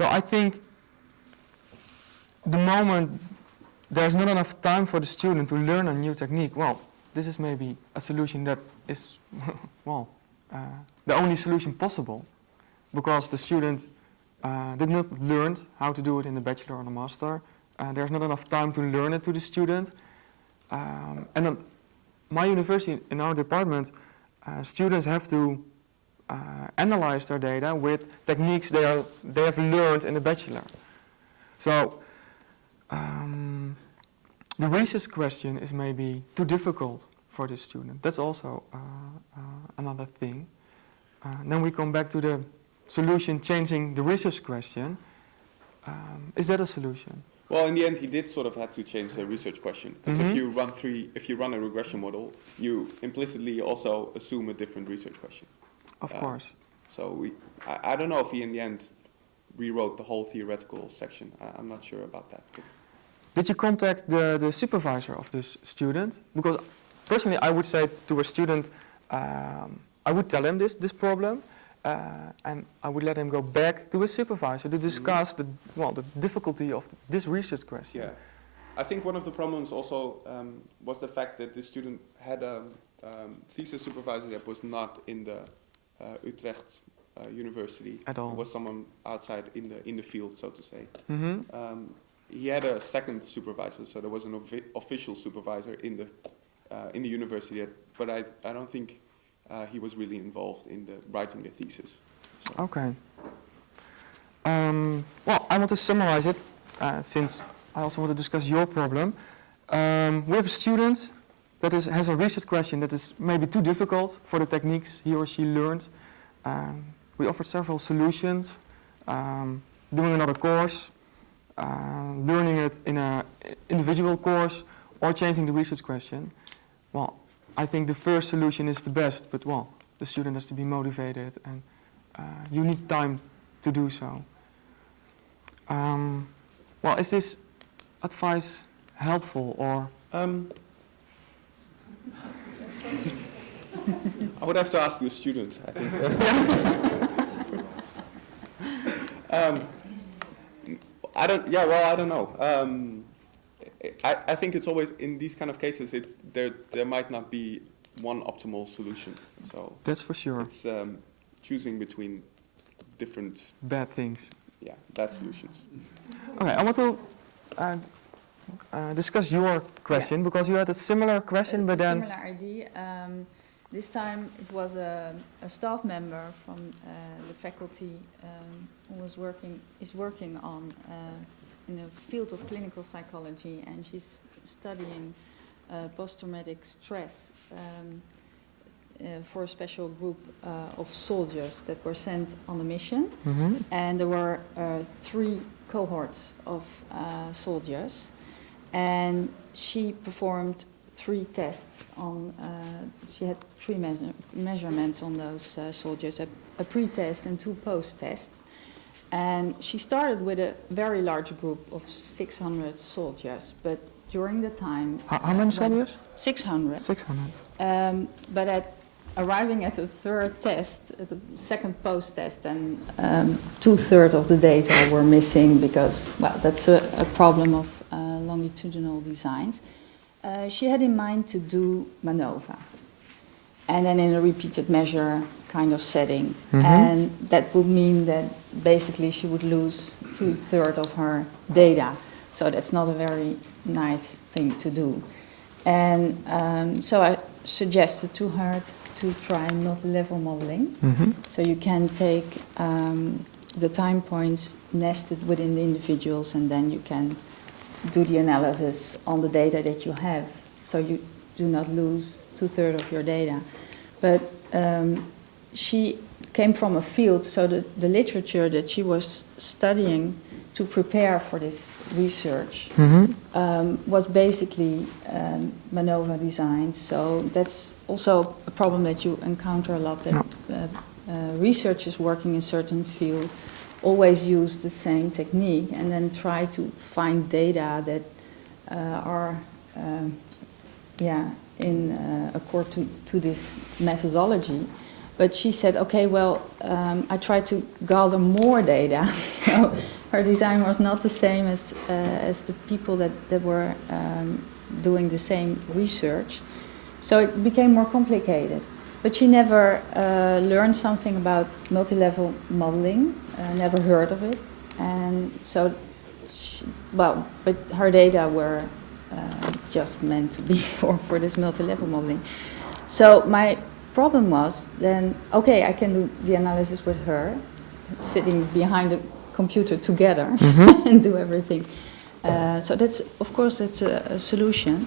So I think the moment there's not enough time for the student to learn a new technique, well, this is maybe a solution that is, well, the only solution possible, because the student did not learn how to do it in the bachelor or the master. There's not enough time to learn it to the student. And then my university, in our department, students have to analyze their data with techniques they have learned in the bachelor. So the research question is maybe too difficult for this student. That's also another thing. Then we come back to the solution, changing the research question. Is that a solution? Well, in the end, he did sort of have to change the research question, because if you run a regression model, you implicitly also assume a different research question. Of course. So I don't know if he in the end rewrote the whole theoretical section. I'm not sure about that. Did you contact the supervisor of this student? Because personally, I would say to a student, I would tell him this problem, and I would let him go back to his supervisor to discuss the difficulty of this research question. Yeah, I think one of the problems also was the fact that the student had a thesis supervisor that was not in the Utrecht University. At all. It was someone outside in the field, so to say. Mm-hmm. He had a second supervisor, so there was an official supervisor in the university. But I don't think he was really involved in writing the thesis. So. Okay. Well, I want to summarize it, since I also want to discuss your problem. We have a student that has a research question that is maybe too difficult for the techniques he or she learned. We offered several solutions, doing another course, learning it in an individual course, or changing the research question. Well, I think the first solution is the best, but well, the student has to be motivated, and you need time to do so. Well, is this advice helpful, or? I would have to ask the student, I think. I don't know. I think it's always, in these kind of cases, there might not be one optimal solution. So that's for sure. It's choosing between different bad things. Yeah, bad solutions. Okay, I want to discuss your question, because you had a similar question, but then similar idea. This time it was a staff member from the faculty who is working on in the field of clinical psychology, and she's studying post-traumatic stress for a special group of soldiers that were sent on a mission. Mm-hmm. And there were 3 cohorts of soldiers, and she performed 3 tests on, she had 3 measurements on those soldiers, a pre-test and 2 post-tests. And she started with a very large group of 600 soldiers, but during the time... How many soldiers? 600. 600. But arriving at the 3rd test, at the 2nd post-test, and 2/3 of the data were missing because, well, that's a problem of longitudinal designs. She had in mind to do MANOVA, and then in a repeated measure kind of setting. Mm-hmm. And that would mean that basically she would lose 2/3 of her data. So that's not a very nice thing to do. And so I suggested to her to try multi-level modeling. Mm-hmm. So you can take the time points nested within the individuals, and then you can do the analysis on the data that you have, so you do not lose 2/3 of your data. But she came from a field, so the literature that she was studying to prepare for this research was basically MANOVA design. So that's also a problem that you encounter a lot, that researchers working in certain field always use the same technique and then try to find data that are in accord to this methodology. But she said, okay, well, I tried to gather more data. So her design was not the same as the people that were doing the same research. So it became more complicated. But she never learned something about multi-level modeling, never heard of it. And so, but her data were just meant to be for this multi-level modeling. So my problem was then, okay, I can do the analysis with her, sitting behind the computer together and do everything. So that's, of course, that's a solution.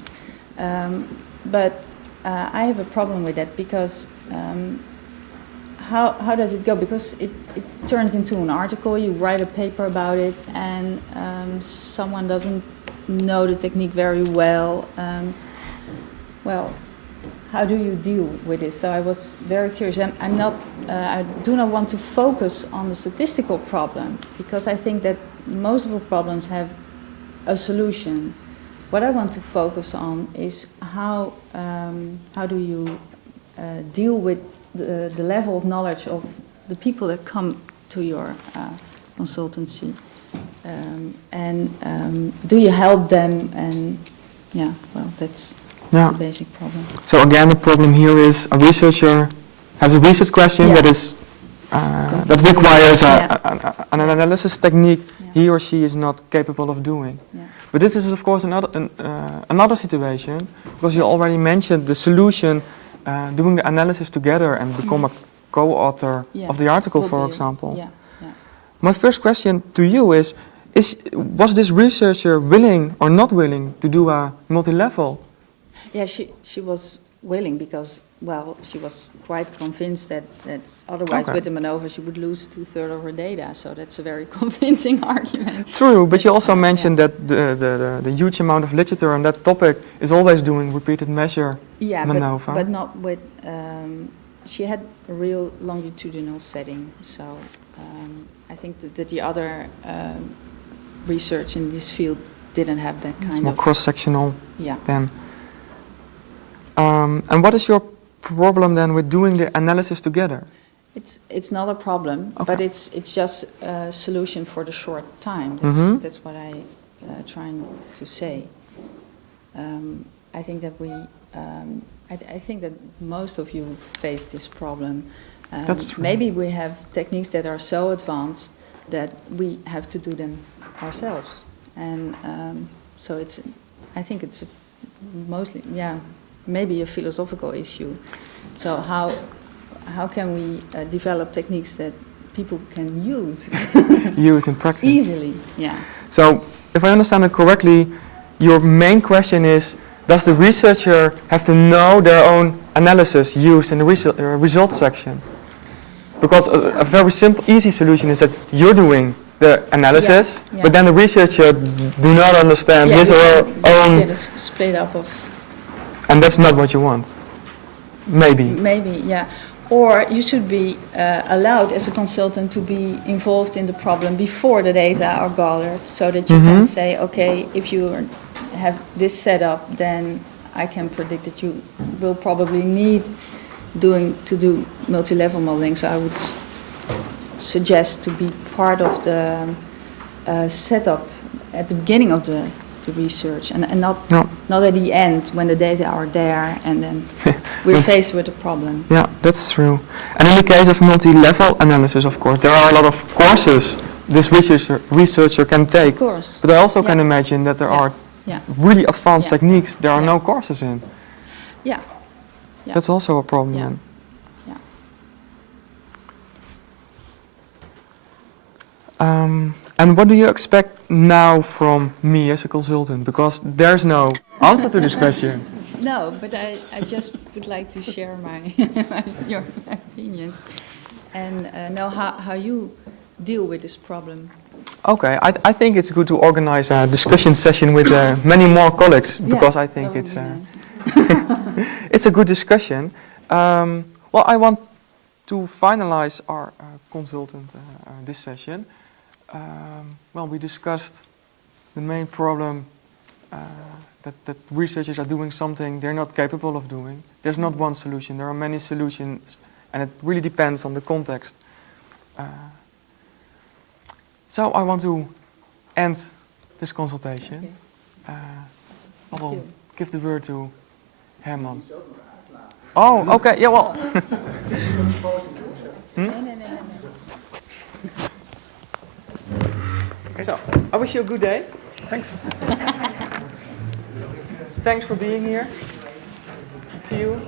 But I have a problem with that because how does it go? Because it turns into an article, you write a paper about it, and someone doesn't know the technique very well. Well, how do you deal with it? So I was very curious. I'm not, I do not want to focus on the statistical problem because I think that most of the problems have a solution. What I want to focus on is how do you deal with the level of knowledge of the people that come to your consultancy, and do you help them? And yeah, well, that's the basic problem. So again, the problem here is a researcher has a research question that is that requires an analysis technique he or she is not capable of doing. But this is, of course, another situation, because you already mentioned the solution, doing the analysis together and become a co-author of the article, for example. My first question to you is was this researcher willing or not willing to do a multi-level? Yeah, she was willing because, well, she was quite convinced that otherwise with the MANOVA she would lose 2/3 of her data, so that's a very convincing argument. True, but you also mentioned that the huge amount of literature on that topic is always doing repeated measure MANOVA. But not with, she had a real longitudinal setting, so I think that the other research in this field didn't have that kind of... It's more cross-sectional then. And what is your problem then with doing the analysis together? It's not a problem, but it's just a solution for the short time. That's what I trying to say. I think that I think that most of you face this problem. That's true. Maybe we have techniques that are so advanced that we have to do them ourselves, and so I think it's mostly maybe a philosophical issue. So how can we develop techniques that people can use in practice easily? Yeah. So if I understand it correctly, your main question is, does the researcher have to know their own analysis used in the results section? Because a very simple, easy solution is that you're doing the analysis, but then the researcher do not understand his or her own... Split up of... And that's not what you want. Maybe. Maybe, yeah. Or you should be allowed as a consultant to be involved in the problem before the data are gathered, so that you can say, okay, if you have this set up, then I can predict that you will probably need to do multi-level modeling. So I would suggest to be part of the setup at the beginning of the research, and not at the end when the data are there and then we're faced with a problem. Yeah, that's true. And in the case of multi-level analysis, of course, there are a lot of courses this researcher can take. Of course. But I also can imagine that there are really advanced techniques there are no courses in. Yeah. That's also a problem then. And what do you expect now from me as a consultant? Because there's no answer to this question. No, but I just would like to share your opinions and know how you deal with this problem. Okay, I think it's good to organize a discussion session with many more colleagues, because I think it's it's a good discussion. Well, I want to finalize our consultant this session. Well, we discussed the main problem that researchers are doing something they're not capable of doing. There's not one solution. There are many solutions And it really depends on the context. So I want to end this consultation. Okay. I will you. give the word to Herman. Oh, okay, yeah, well. So, I wish you a good day. Thanks. Thanks for being here. See you.